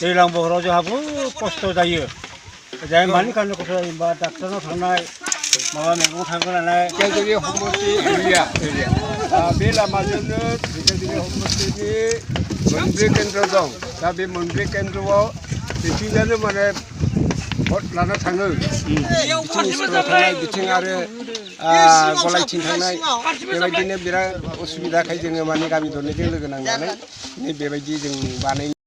दैज्लां बोथोराव जोंहाबो खस्थ' जायो जाय मानि खारनो खस्थ' जायोबा डाक्टारनाव थांनाय माबा मैगं थाइगं लानाय धिखाजुलि समष्टि एरिया बे लामाजोंनो धिखाजुलि समष्टिनि मोनब्रै केन्द्र दं दा बे मोनब्रै केन्द्रआव बिथिंजानो माने भट लानो थाङो बिथिं स्कुलाव थांनाय बिथिं आरो गलायथिं थांनाय बेबायदिनो बिराद उसुबिदाखाय जोङो माने गामि दरनैजों लोगो नांनानै बेबायदि जों बानाय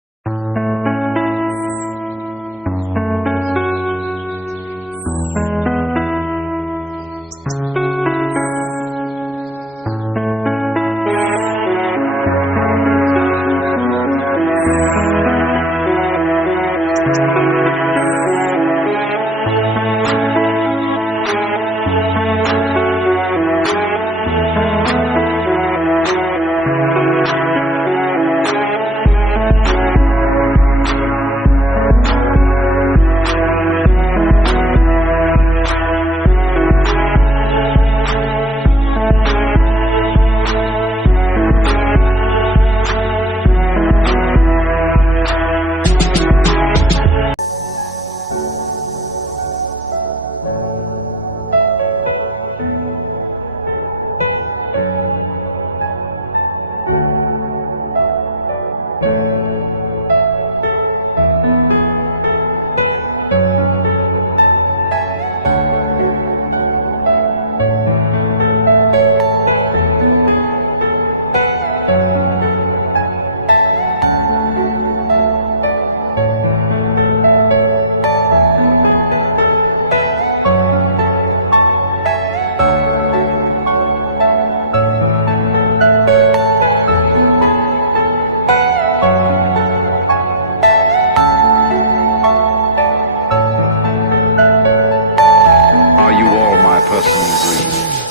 personal dreams.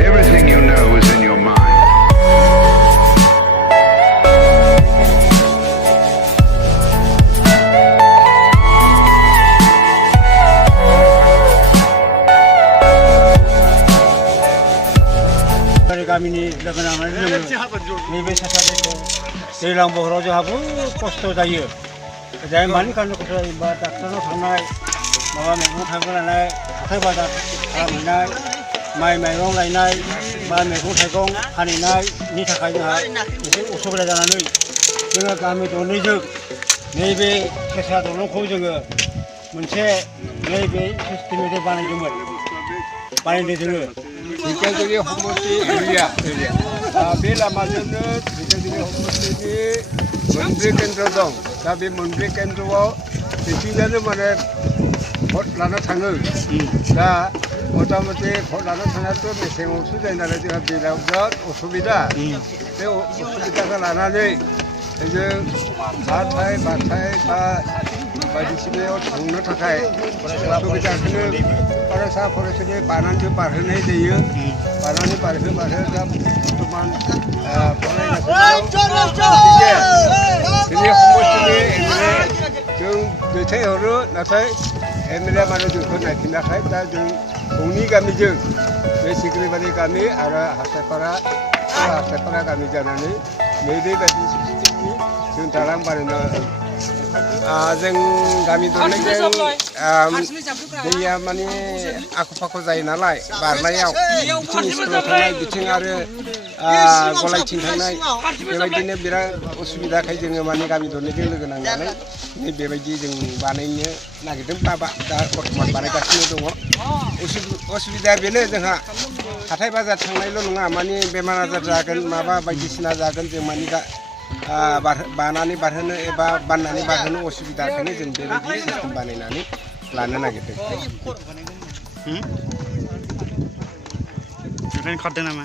Everything you know is in your mind. गामिनि लोगो नांनानै नैबे सेसा दैखौ दैज्लां बोथोराव जोंहाबो खस्थ' जायो जाय मानि खारनो खस्थ' जायोबा डाक्टारनाव थांनाय माबा मैगं थाइगं लानाय हाथाय बाजार खालामहैनाय माइ माइरं लायनाय बा मैगं थाइगं फानहैनायनि थाखाय जोंहा एसे उसुबिदा जानानै जोङो गामि दरनैजों नैबे सेसा दलंखौ जोङो मोनसे नैबे सिस्टेमै बानायदों जोङो धिखाजुलि समष्टि एरिया बे लामाजोंनो धिखाजुलि समष्टिनि मोनब्रै केन्द्र दं दा बे मोनब्रै केन्द्रआव बिथिंजानो माने भट लानो थाङो दा मथा मथि भट लानो थांनायाथ' मेसेङावसो जायो नालाय जोंहा दैज्लाङाव बिराद उसुबिदा बे उसुबिदाखौ लानानै जों हाथाय बाथाय बा बायदिसिनायाव थांनो थाखाय उसुबिदाखौनो फरायसा फरायसुलि बारनानैसो बारहोनाय जायो बारनानै बारहो दा बर्थमान जोंनि समष्टिनि एमएलए जों दैथायहरो नाथाय एमएलए माने जोंखौ नायफिनाखै दा जों गंनै गामिजों बे सिग्रिबारि गामि आरो हासायपारा गामि जानानै नैबेबायदि सिस्टेमनि जों दालां बानायनो जों गामि दरनैजों दैया माने आख' फाख' जायो नालाय बारनायाव बिथिं स्कुलाव थांनाय बिथिं आरो गलायथिं थांनाय बेबायदिनो बिराद उसुबिदाखाय जोङो माने गामि दरनैजों लोगो नांनानै बेबायदि जों बानायनो नागिरदों दा बर्थमान बानायगासिनो दङ उसुबिदाया बेनो जोंहा हाथाय बाजार थांनायल' नङा माने बेमार आजार जागोन माबा बायदिसिना जागोन जों माने बानानै बारहोनो एबा बाननानै बारहोनो असुबिदाखायनो जों बेबायदि सिस्टेम बानायनानै लानो नागिरदों। ओंखायनो खारदों नामा?